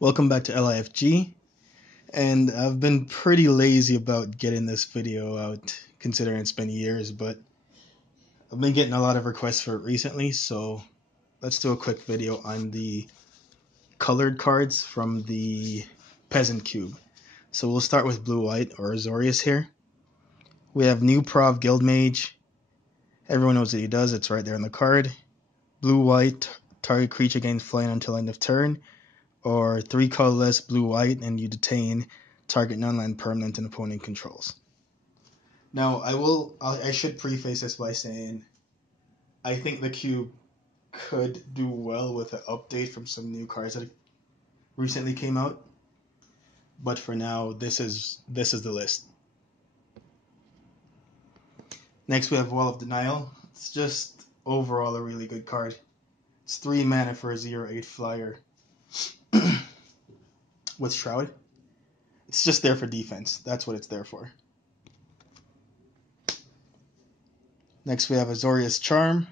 Welcome back to LIFG, and I've been pretty lazy about getting this video out considering it's been years, but I've been getting a lot of requests for it recently, so let's do a quick video on the colored cards from the Peasant Cube. So we'll start with Blue-White or Azorius here. We have New Prov Guildmage. Everyone knows what he does, it's right there on the card. Blue-White, target creature gains flying until end of turn. Or 3 colorless blue-white, and you detain target non-land permanent an opponent controls. Now, I should preface this by saying I think the cube could do well with an update from some new cards that recently came out, but for now, this is the list. Next, we have Wall of Denial. It's just overall a really good card. It's 3 mana for a 0/8 flyer. With Shroud. It's just there for defense. That's what it's there for. Next we have Azorius Charm.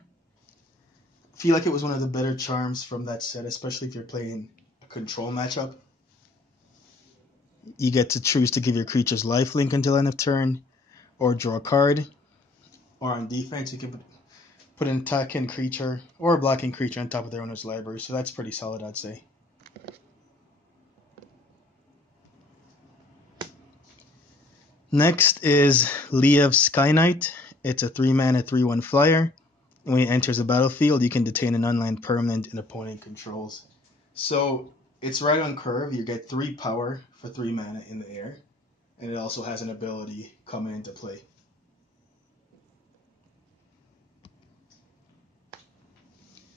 I feel like it was one of the better charms from that set, especially if you're playing a control matchup. You get to choose to give your creatures lifelink until end of turn, or draw a card. Or on defense, you can put an attacking creature or a blocking creature on top of their owner's library, so that's pretty solid, I'd say. Next is Liev Sky Knight. It's a 3 mana 3/1 flyer. When it enters the battlefield, you can detain an unland permanent an opponent controls. So it's right on curve. You get 3 power for 3 mana in the air, and it also has an ability coming into play.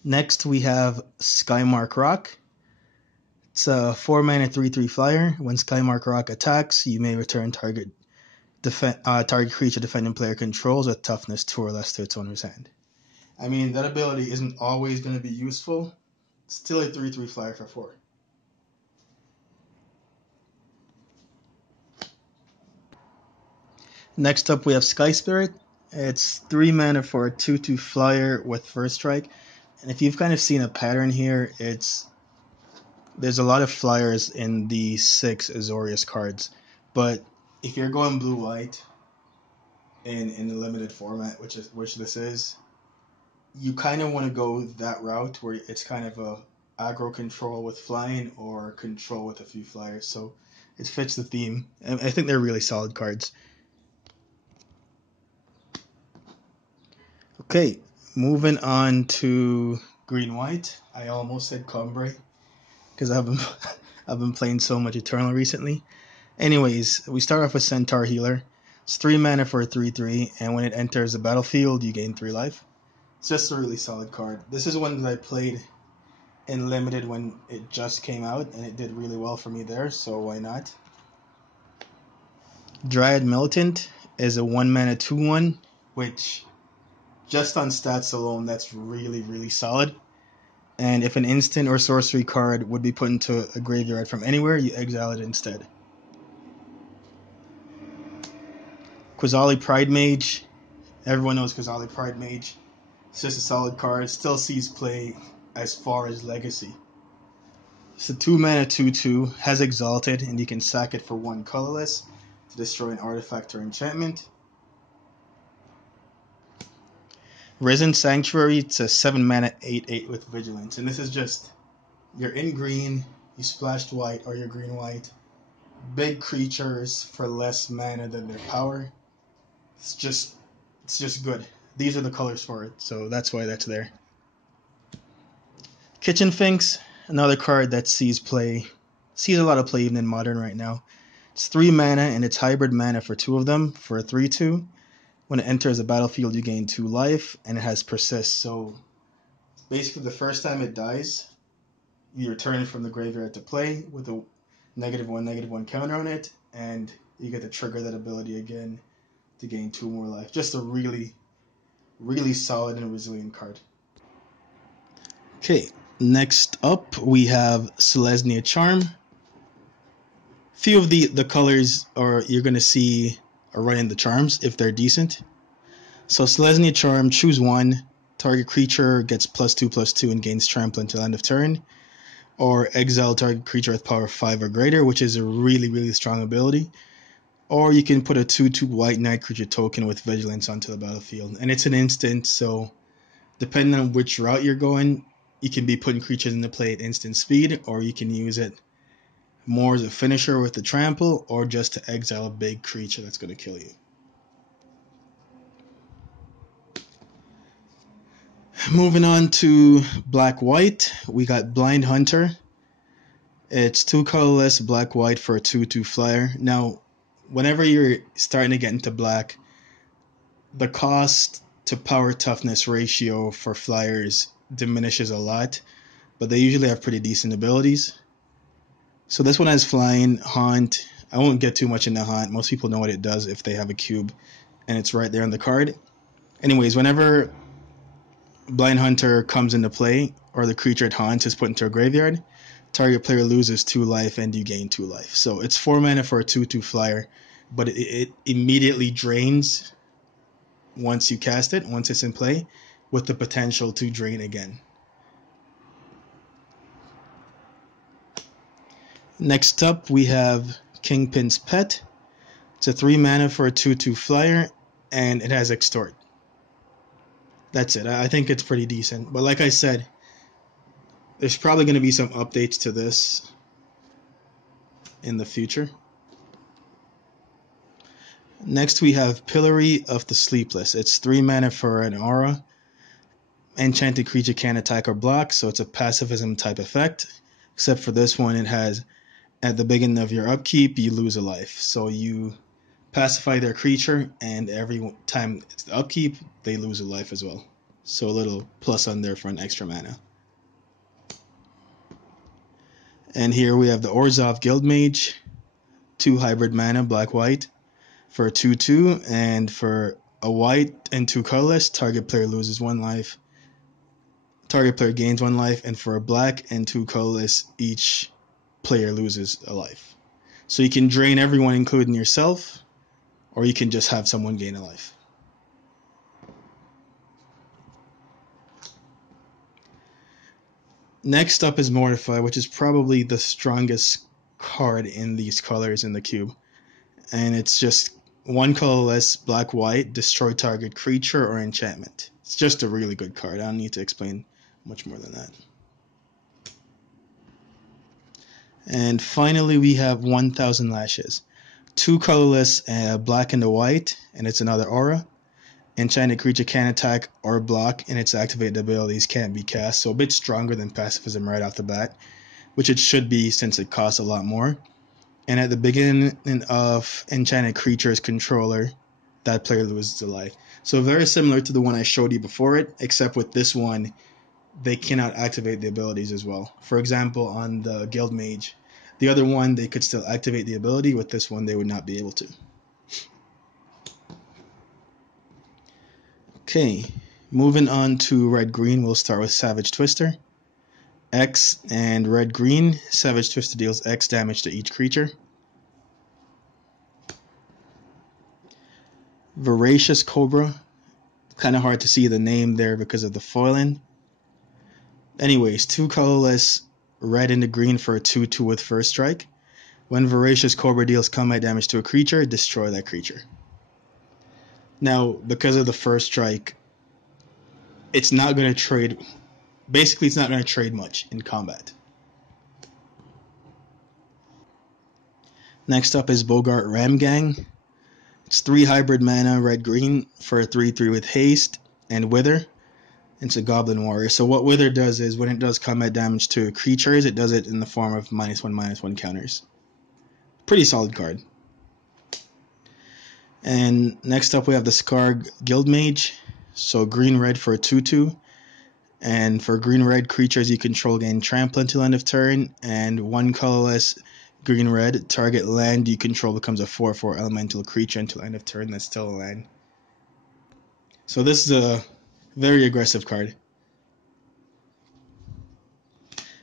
Next we have Skymark Rock. It's a 4 mana 3/3 flyer. When Skymark Rock attacks, you may return target creature defending player controls with toughness 2 or less to its owner's hand. I mean, that ability isn't always going to be useful. It's still a 3/3 flyer for 4. Next up we have Sky Spirit. It's 3 mana for a 2/2 flyer with first strike. And if you've kind of seen a pattern here, there's a lot of flyers in the 6 Azorius cards. But if you're going blue-white in the limited format, which this is, you kind of want to go that route where it's kind of a aggro control with flying or control with a few flyers. So it fits the theme. I think they're really solid cards. Okay, moving on to green-white. I almost said Combre because I've been playing so much Eternal recently. Anyways, we start off with Centaur Healer. It's 3 mana for a 3/3, and when it enters the battlefield, you gain 3 life. It's just a really solid card. This is one that I played in Limited when it just came out, and it did really well for me there, so why not? Dryad Militant is a 1 mana 2/1, which just on stats alone, that's really, really solid. And if an instant or sorcery card would be put into a graveyard from anywhere, you exile it instead. Qasali Pridemage. Everyone knows Qasali Pridemage. It's just a solid card. It still sees play as far as Legacy. It's a 2 mana 2/2, has Exalted, and you can sack it for 1 colorless to destroy an artifact or enchantment. Risen Sanctuary, it's a 7 mana 8/8 with Vigilance, and this is just, you're in green, you splashed white, or you're green-white. Big creatures for less mana than their power. It's just good. These are the colors for it, so that's why that's there. Kitchen Finks, another card that sees a lot of play even in Modern right now. It's 3 mana, and it's hybrid mana for 2 of them, for a 3/2. When it enters the battlefield, you gain 2 life, and it has Persist. So basically, the first time it dies, you return it from the graveyard to play with a -1/-1 counter on it, and you get to trigger that ability again to gain 2 more life. Just a really, really solid and resilient card. Okay, next up we have Selesnya Charm. Few of the colors you're going to see are right in the charms if they're decent. So Selesnya Charm, choose 1. Target creature gets +2/+2 and gains trample until end of turn. or exile target creature with power 5 or greater, which is a really strong ability. Or you can put a 2/2 white knight creature token with vigilance onto the battlefield. And it's an instant, so depending on which route you're going, you can be putting creatures into play at instant speed, or you can use it more as a finisher with the trample, or just to exile a big creature that's going to kill you. Moving on to black-white, we got Blind Hunter. It's 2 colorless, black-white for a 2/2 flyer. Now, whenever you're starting to get into black, the cost to power toughness ratio for flyers diminishes a lot, but they usually have pretty decent abilities. So this one has flying, haunt. I won't get too much into haunt. Most people know what it does if they have a cube, and it's right there on the card. Anyways, whenever Blind Hunter comes into play, or the creature it haunts is put into a graveyard, target player loses 2 life and you gain 2 life. So it's 4 mana for a 2/2 flyer, but it immediately drains once you cast it, once it's in play, with the potential to drain again. Next up, we have Kingpin's Pet. It's a 3 mana for a 2/2 flyer, and it has Extort. That's it. I think it's pretty decent. But like I said, there's probably going to be some updates to this in the future. Next we have Pillory of the Sleepless. It's 3 mana for an aura. Enchanted creature can't attack or block, so it's a pacifism type effect. Except for this one, it has, at the beginning of your upkeep, you lose a life. So you pacify their creature, and every time it's the upkeep, they lose a life as well. So a little plus on there for an extra mana. And here we have the Orzhov Guildmage, 2 hybrid mana, black-white, for a 2/2, and for a white and 2 colorless, target player loses 1 life. Target player gains 1 life, and for a black and 2 colorless, each player loses a life. So you can drain everyone, including yourself, or you can just have someone gain a life. Next up is Mortify, which is probably the strongest card in these colors in the cube. And it's just 1 colorless, black-white, destroy target creature or enchantment. It's just a really good card. I don't need to explain much more than that. And finally, we have 1000 Lashes. 2 colorless, black and a white, and it's another aura. Enchanted creature can't attack or block, and its activated abilities can't be cast, so a bit stronger than pacifism right off the bat, which it should be since it costs a lot more. And at the beginning of Enchanted Creature's controller, that player loses a life. So very similar to the one I showed you before it, except with this one, they cannot activate the abilities as well. For example, on the Guildmage, the other one, they could still activate the ability. With this one, they would not be able to. Okay, moving on to red-green, we'll start with Savage Twister. X and red-green, Savage Twister deals X damage to each creature. Voracious Cobra, kind of hard to see the name there because of the foiling. Anyways, 2 colorless, red and the green for a 2/2 with first strike. When Voracious Cobra deals combat damage to a creature, destroy that creature. Now, because of the first strike, it's not going to trade. Basically, it's not going to trade much in combat. Next up is Bogart Ramgang. It's 3 hybrid mana, red-green, for a 3/3 with haste and wither. It's a goblin warrior. So what wither does is, when it does combat damage to creatures, it does it in the form of -1/-1 counters. Pretty solid card. And next up we have the Skarg Guildmage. So green-red for a 2/2. And for green-red creatures you control gain trample until end of turn. And 1 colorless green-red, target land you control becomes a 4/4 elemental creature until end of turn. That's still a land. So this is a very aggressive card.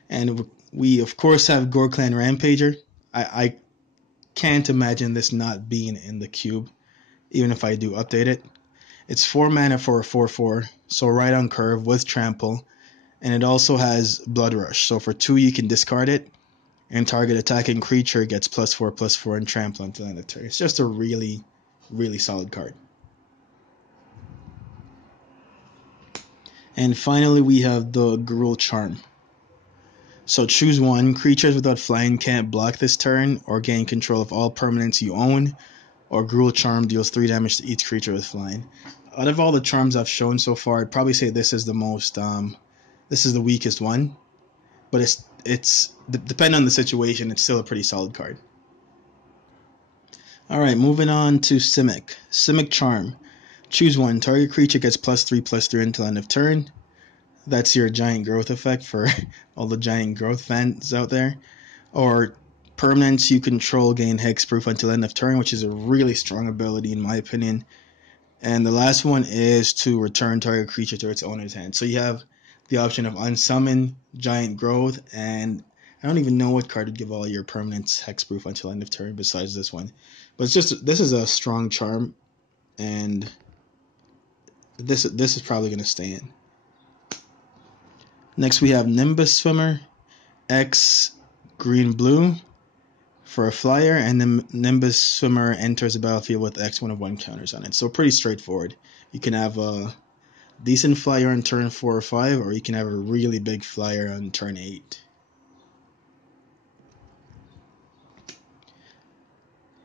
And we of course have Gorklan Rampager. I can't imagine this not being in the cube, even if I do update it. It's 4 mana for a 4/4, so right on curve with trample. and it also has Blood Rush. So for 2 you can discard it, and target attacking creature gets +4/+4 and trample until end of turn. It's just a really, really solid card. And finally we have the Gruul Charm. So choose one. Creatures without flying can't block this turn or gain control of all permanents you own, or Gruul Charm deals 3 damage to each creature with flying. Out of all the charms I've shown so far, I'd probably say this is the most, this is the weakest one. But it's depending on the situation, it's still a pretty solid card. Alright, moving on to Simic. Simic Charm. Choose one. Target creature gets +3/+3 until end of turn. That's your giant growth effect for all the giant growth fans out there. Or permanents you control gain hexproof until end of turn, which is a really strong ability in my opinion. And the last one is to return target creature to its owner's hand. So you have the option of unsummon, giant growth, and I don't even know what card would give all your permanents hexproof until end of turn besides this one. But it's just, this is a strong charm, and this is probably going to stay in. Next we have Nimbus Swimmer, X green-blue for a flyer, and then Nimbus Swimmer enters the battlefield with X 1/1 counters on it. So pretty straightforward. You can have a decent flyer on turn 4 or 5, or you can have a really big flyer on turn 8.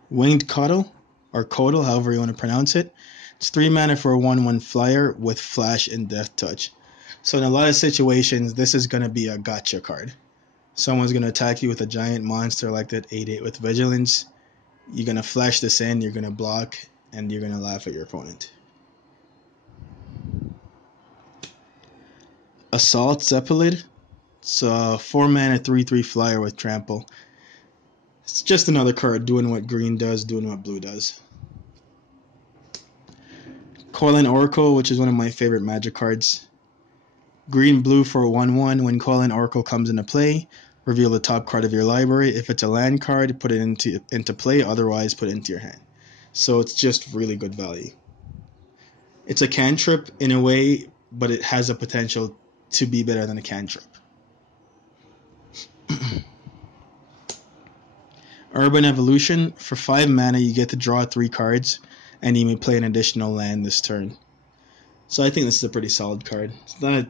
Winged Coddle, or Codal, however you want to pronounce it. It's 3 mana for a 1/1 flyer with flash and death touch. So in a lot of situations, this is going to be a gotcha card. Someone's going to attack you with a giant monster like that 8/8 with Vigilance. You're going to flash this in, you're going to block, and you're going to laugh at your opponent. Assault Zeppelid. It's a 4 mana 3/3 flyer with trample. It's just another card doing what green does, doing what blue does. Coiling Oracle, which is one of my favorite Magic cards. Green-blue for a 1/1. When Coiling Oracle comes into play, reveal the top card of your library. If it's a land card, put it into play. Otherwise, put it into your hand. So it's just really good value. It's a cantrip in a way, but it has a potential to be better than a cantrip. Urban Evolution. For 5 mana, you get to draw 3 cards, and you may play an additional land this turn. So I think this is a pretty solid card. It's not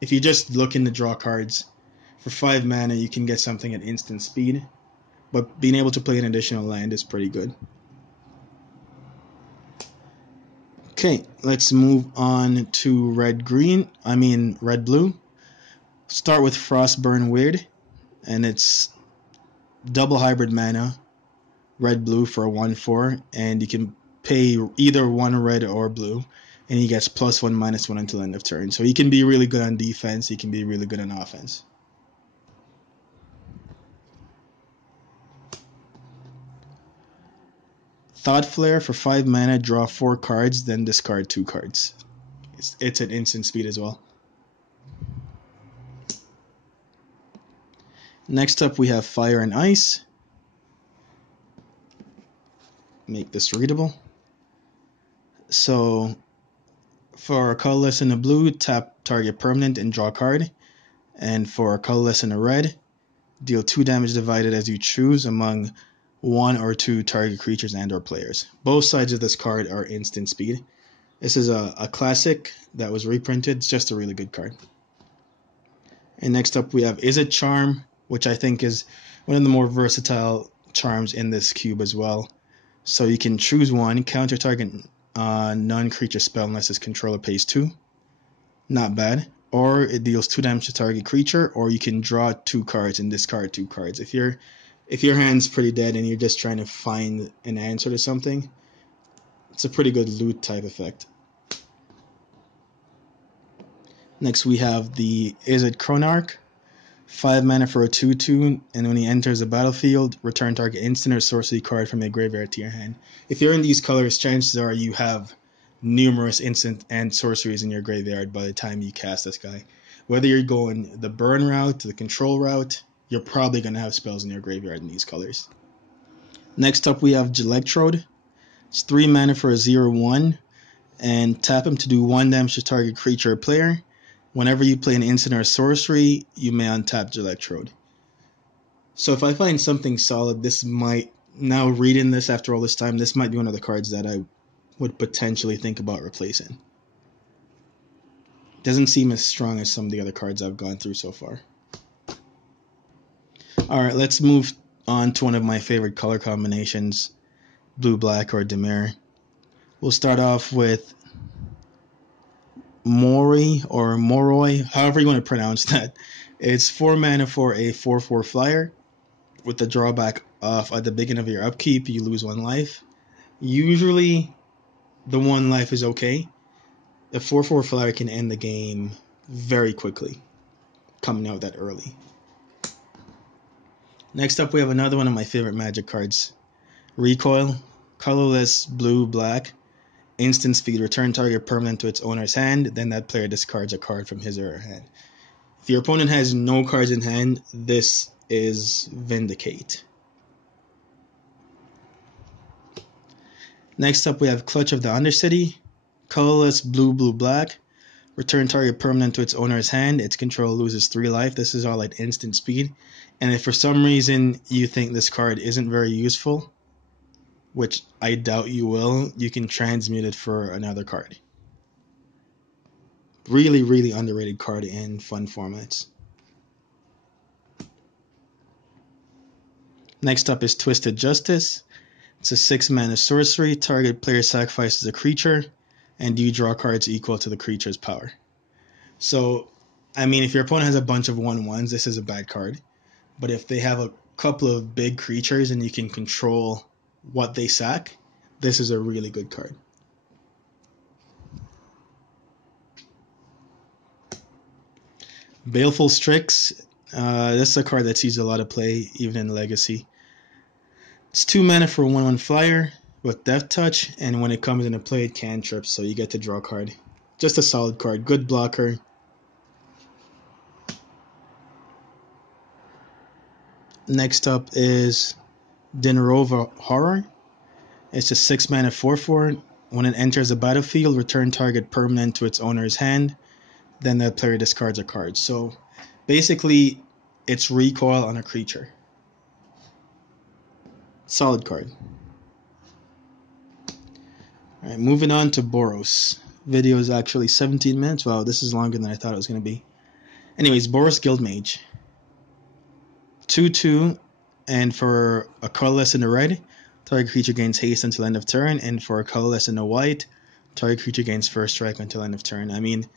if you're just looking to draw cards, for 5 mana you can get something at instant speed, but being able to play an additional land is pretty good. Okay, let's move on to red-blue. Start with Frostburn Weird, and it's double hybrid mana, red-blue for a 1/4, and you can pay either 1 red or blue, and he gets +1/-1 until end of turn. So he can be really good on defense, he can be really good on offense. Thought Flare for 5 mana, draw 4 cards, then discard 2 cards. It's at instant speed as well. Next up we have Fire and Ice. Make this readable. So for a colorless in a blue, tap target permanent and draw a card. And for a colorless in a red, deal 2 damage divided as you choose among 1 or 2 target creatures and or players. Both sides of this card are instant speed. This is a classic that was reprinted. It's just a really good card. And next up we have Izzet Charm, which I think is one of the more versatile charms in this cube as well. So you can choose one, counter target non-creature spell unless its controller pays 2. Not bad. Or it deals 2 damage to target creature, or you can draw 2 cards and discard 2 cards. If your hand's pretty dead and you're just trying to find an answer to something, it's a pretty good loot type effect. Next we have the Izzet Chronarch. 5 mana for a 2/2, and when he enters the battlefield, return target instant or sorcery card from your graveyard to your hand. If you're in these colors, chances are you have numerous instant and sorceries in your graveyard by the time you cast this guy. Whether you're going the burn route, the control route, you're probably going to have spells in your graveyard in these colors. Next up we have Electrode. It's 3 mana for a 0/1, and tap him to do 1 damage to target creature or player. Whenever you play an instant or sorcery, you may untap the Electrode. So if I find something solid, this might, now reading this after all this time, this might be one of the cards that I would potentially think about replacing. Doesn't seem as strong as some of the other cards I've gone through so far. Alright, let's move on to one of my favorite color combinations, blue-black or Dimir. We'll start off with Mori or Moroi, however you want to pronounce that. It's 4 mana for a 4/4 flyer, with the drawback of at the beginning of your upkeep, you lose 1 life. Usually, the 1 life is okay. The 4/4 flyer can end the game very quickly, coming out that early. Next up, we have another one of my favorite Magic cards, Recoil, colorless, blue-black, instant speed, return target permanent to its owner's hand, then that player discards a card from his or her hand. If your opponent has no cards in hand, this is Vindicate. Next up, we have Clutch of the Undercity, colorless, blue-black, return target permanent to its owner's hand, its control loses 3 life. This is all at instant speed. And if for some reason you think this card isn't very useful, which I doubt you will, you can transmute it for another card. Really, really underrated card in fun formats. Next up is Twisted Justice. It's a 6 mana sorcery. Target player sacrifices a creature, and you draw cards equal to the creature's power. So, I mean, if your opponent has a bunch of 1/1s, this is a bad card. But if they have a couple of big creatures and you can control what they sack, this is a really good card. Baleful Strix. This is a card that sees a lot of play, even in Legacy. It's 2 mana for a 1/1 flyer with Death Touch, and when it comes into play, it cantrips, so you get to draw a card. Just a solid card. Good blocker. Next up is Dinarova Horror. It's a 6 mana 4/4. When it enters the battlefield, return target permanent to its owner's hand. Then the player discards a card. So basically, it's recoil on a creature. Solid card. Alright, moving on to Boros. Video is actually 17 minutes. Wow, this is longer than I thought it was going to be. Anyways, Boros Guildmage. 2/2, and for a colorless and a red, target creature gains haste until end of turn, and for a colorless and a white, target creature gains first strike until end of turn. I mean,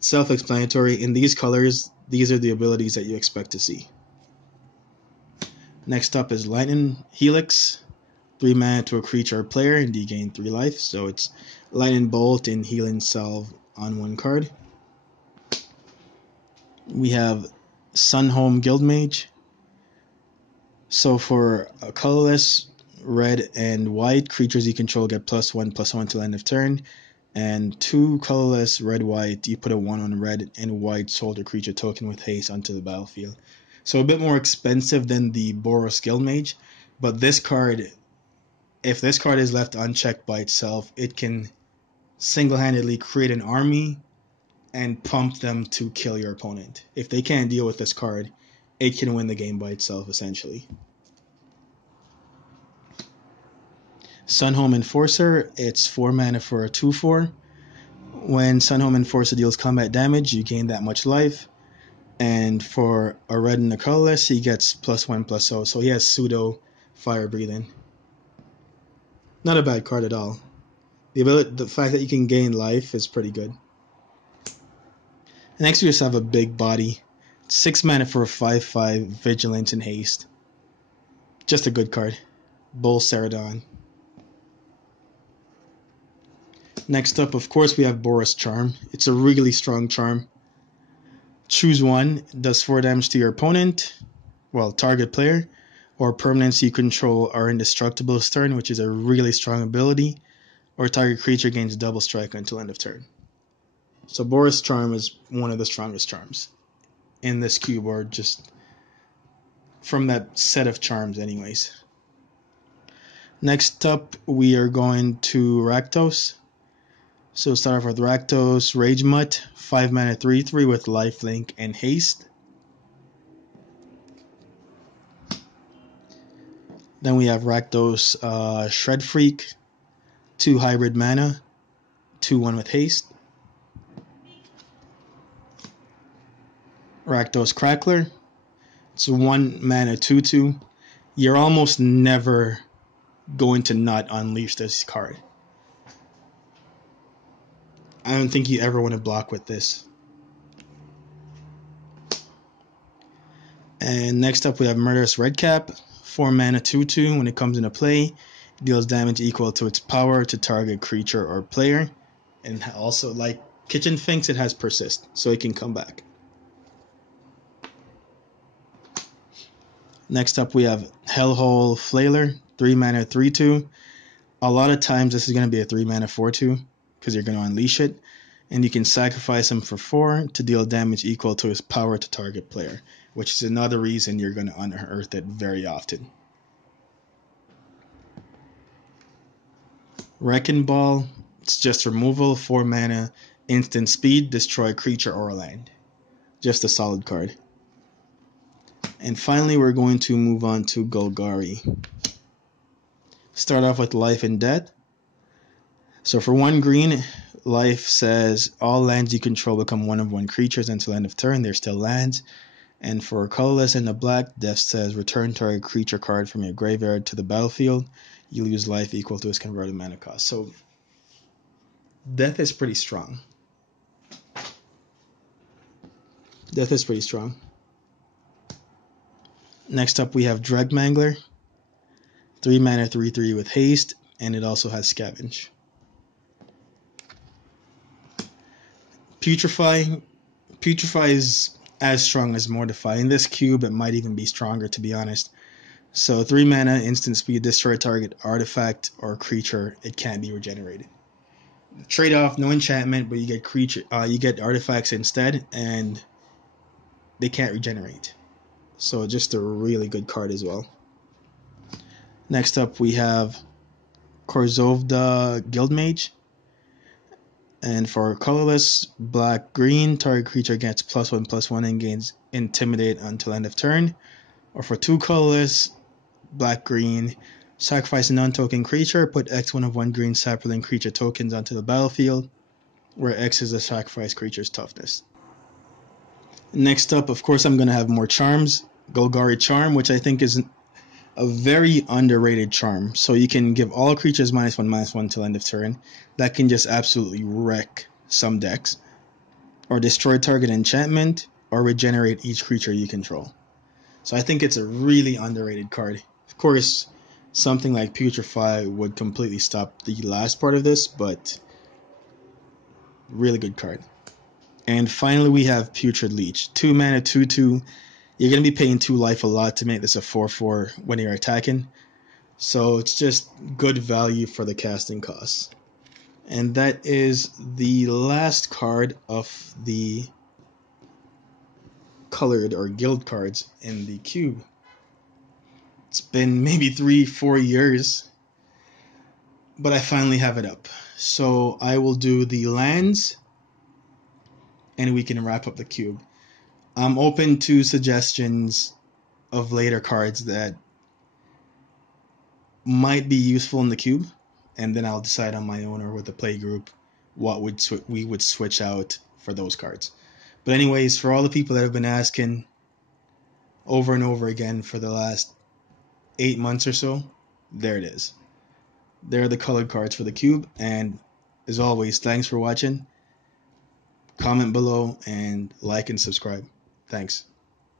self-explanatory. In these colors, these are the abilities that you expect to see. Next up is Lightning Helix. 3 mana to a creature or player, and you gain 3 life. So it's Lightning Bolt and Healing Salve on 1 card. We have Sunhome Guildmage. So for a colorless, red and white, creatures you control get +1/+1 till end of turn. And 2 colorless, red-white, you put a 1 on red and white soldier creature token with haste onto the battlefield. So a bit more expensive than the Boros Guildmage, but this card, if this card is left unchecked by itself, it can single-handedly create an army and pump them to kill your opponent. If they can't deal with this card, it can win the game by itself, essentially. Sunhome Enforcer, it's 4 mana for a 2/4. When Sunhome Enforcer deals combat damage, you gain that much life. And for a red and a colorless, he gets +1/+0, so he has pseudo fire breathing. Not a bad card at all. The fact that you can gain life is pretty good. Next, we just have a big body. 6 mana for a 5/5, Vigilance and Haste. Just a good card. Bull Ceradon. Next up, of course, we have Boros Charm. It's a really strong charm. Choose one. It does 4 damage to your opponent, well, target player, or permanents you control are indestructible this turn, which is a really strong ability, or target creature gains double strike until end of turn. So Boros Charm is one of the strongest charms in this cue board, just from that set of charms anyways. Next up, we are going to Rakdos. So start off with Rakdos, Rage Mutt, 5 mana 3/3 with lifelink and haste. Then we have Rakdos, Shred Freak, 2 hybrid mana, 2/1 with haste. Rakdos Crackler, it's 1 mana 2/2. You're almost never going to not unleash this card. I don't think you ever want to block with this. And next up we have Murderous Redcap, 4 mana 2/2. When it comes into play, it deals damage equal to its power to target creature or player. And also, like Kitchen Finks, it has Persist, so it can come back. Next up we have Hellhole Flailer, 3 mana 3/2. A lot of times this is going to be a 3 mana 4/2 because you're going to unleash it. And you can sacrifice him for 4 to deal damage equal to his power to target player, which is another reason you're going to unearth it very often. Wrecking Ball, it's just removal, 4 mana, instant speed, destroy creature or land. Just a solid card. And finally we're going to move on to Golgari. Start off with Life and Death. So for 1 green, Life says all lands you control become 1/1 creatures until end of turn. They're still lands. And for colorless and the black, Death says return target creature card from your graveyard to the battlefield. You lose life equal to its converted mana cost. So Death is pretty strong. Death is pretty strong. Next up we have Dreadmangler, 3 mana 3/3 with haste, and it also has Scavenge. Putrefy is as strong as Mortify. In this cube it might even be stronger, to be honest. So 3 mana, instant speed, destroy target artifact or creature. It can't be regenerated. Trade off, no enchantment, but you get artifacts instead, and they can't regenerate. So just a really good card as well. Next up we have Korzovda Guildmage. And for colorless, black green, target creature gets +1/+1 and gains intimidate until end of turn. Or for 2 colorless, black green, sacrifice a non-token creature, put X 1/1 green sapling creature tokens onto the battlefield, where X is the sacrifice creature's toughness. Next up, of course, I'm going to have more charms. Golgari Charm, which I think is a very underrated charm. So you can give all creatures -1/-1 till end of turn. That can just absolutely wreck some decks. Or destroy target enchantment, or regenerate each creature you control. So I think it's a really underrated card. Of course, something like Putrefy would completely stop the last part of this, but really good card. And finally we have Putrid Leech, 2 mana 2/2. You're going to be paying 2 life a lot to make this a 4/4 when you're attacking. So it's just good value for the casting costs. And that is the last card of the colored or guild cards in the cube. It's been maybe 3-4 years, but I finally have it up. So I will do the lands, and we can wrap up the cube. I'm open to suggestions of later cards that might be useful in the cube, and then I'll decide on my own or with the play group what we would switch out for those cards. But anyways, for all the people that have been asking over and over again for the last 8 months or so, there it is. There are the colored cards for the cube, and as always, thanks for watching. Comment below and like and subscribe. Thanks.